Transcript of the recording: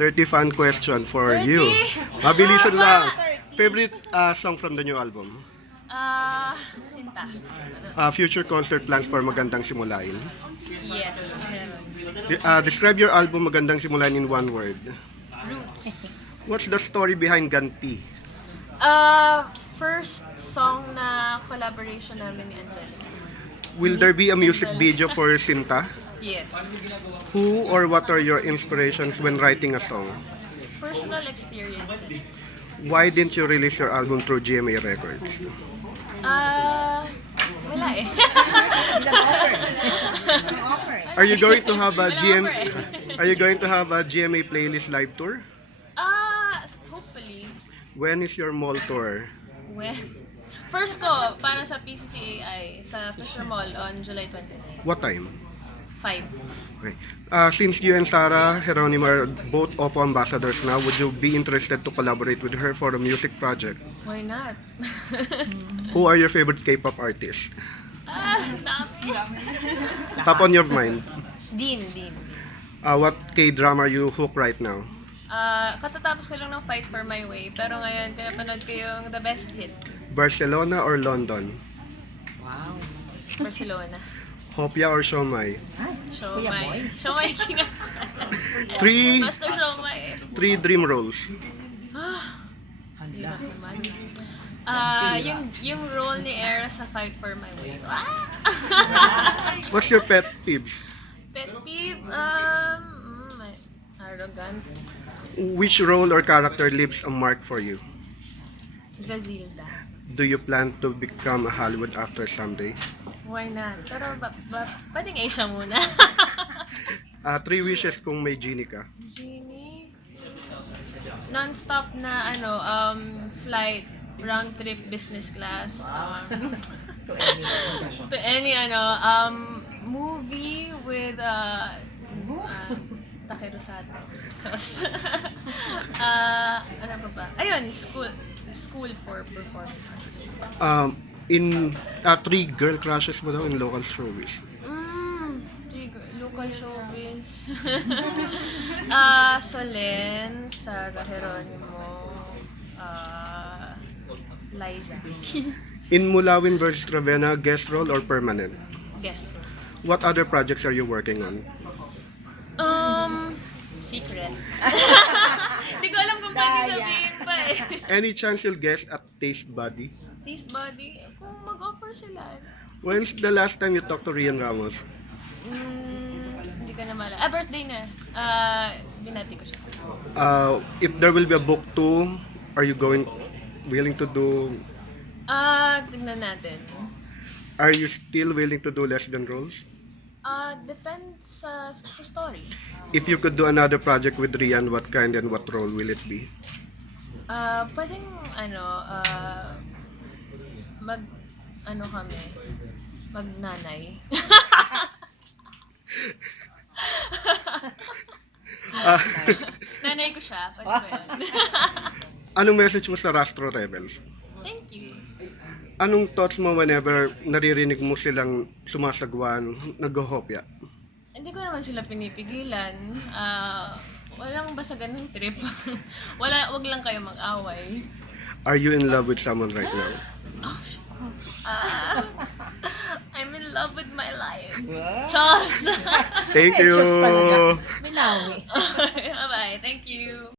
30 fun question for 30? you. Mabilisan lang. Favorite song from the new album? Sinta. Future concert plans for Magandang Simulain. Yes. Describe your album Magandang Simulain in one word. Roots. What's the story behind Ganti? First song na collaboration namin ni Angelica. Will there be a music video for Sinta? Yes. Who or what are your inspirations when writing a song? Personal experiences. Why didn't you release your album through GMA Records? Wala eh. Are you going to have a Wala Are you going to have a GMA playlist live tour? Hopefully. When is your mall tour? When? First ko, para sa PCCAI, sa Fisher Mall on July 29. What time? 5. Okay. Since you and Sarah Geronimo are both Oppo ambassadors now, would you be interested to collaborate with her for a music project? Why not? Who are your favorite K-pop artists? Dami. Top on your mind. Dean. What K-drama are you hooked right now? Katatapos ko lang ng Fight for My Way, pero ngayon pinapanood ko yung The Best Hit. Barcelona or London? Barcelona. Hopia or Siomai? Siomai king. Three Master Siomai. dream roles. Hirap naman. Yung role ni Era sa Fight for My Way. What's your pet peeves? Pet peeve, arrogant. Which role or character leaves a mark for you? Gazilda. Do you plan to become a Hollywood actor someday? Why not? Pero pwedeng Asia muna. 3 wishes kung may genie ka. Genie? Non-stop na flight, round trip business class. To any movie with Takeru Sato. Chos. Ano pa ba? Ayun, school for performing arts. In 3 girl crushes mo daw in local showbiz. Local showbiz. Solen, Sarah Geronimo, Liza. In Mulawin versus Ravenna, guest role or permanent? Guest. What other projects are you working on? Secret. Hindi ko alam kung pwede sabihin pa eh. Any chance you'll guest at Taste Buddy? Taste Body, kung mag-offer sila. When's the last time you talked to Rian Ramos? Hindi ko na maalala. Birthday na. Binati ko siya. If there will be a book too, are you willing to do? Tignan natin. Are you still willing to do lesbian roles? Depends sa story. If you could do another project with Rian, what kind and what role will it be? Pwedeng kami, magnanay. Nanay ko siya, pwede ko yan. Anong message mo sa Rastro Rebels? Thank you. Anong thoughts mo whenever naririnig mo silang sumasagwan, nag-hopya? Hindi ko naman sila pinipigilan. Walang basagan ng trip. Wag lang kayo mag-away. Are you in love with someone right now? I'm in love with my life. Chos! Thank you! Minawi. Bye-bye. Thank you.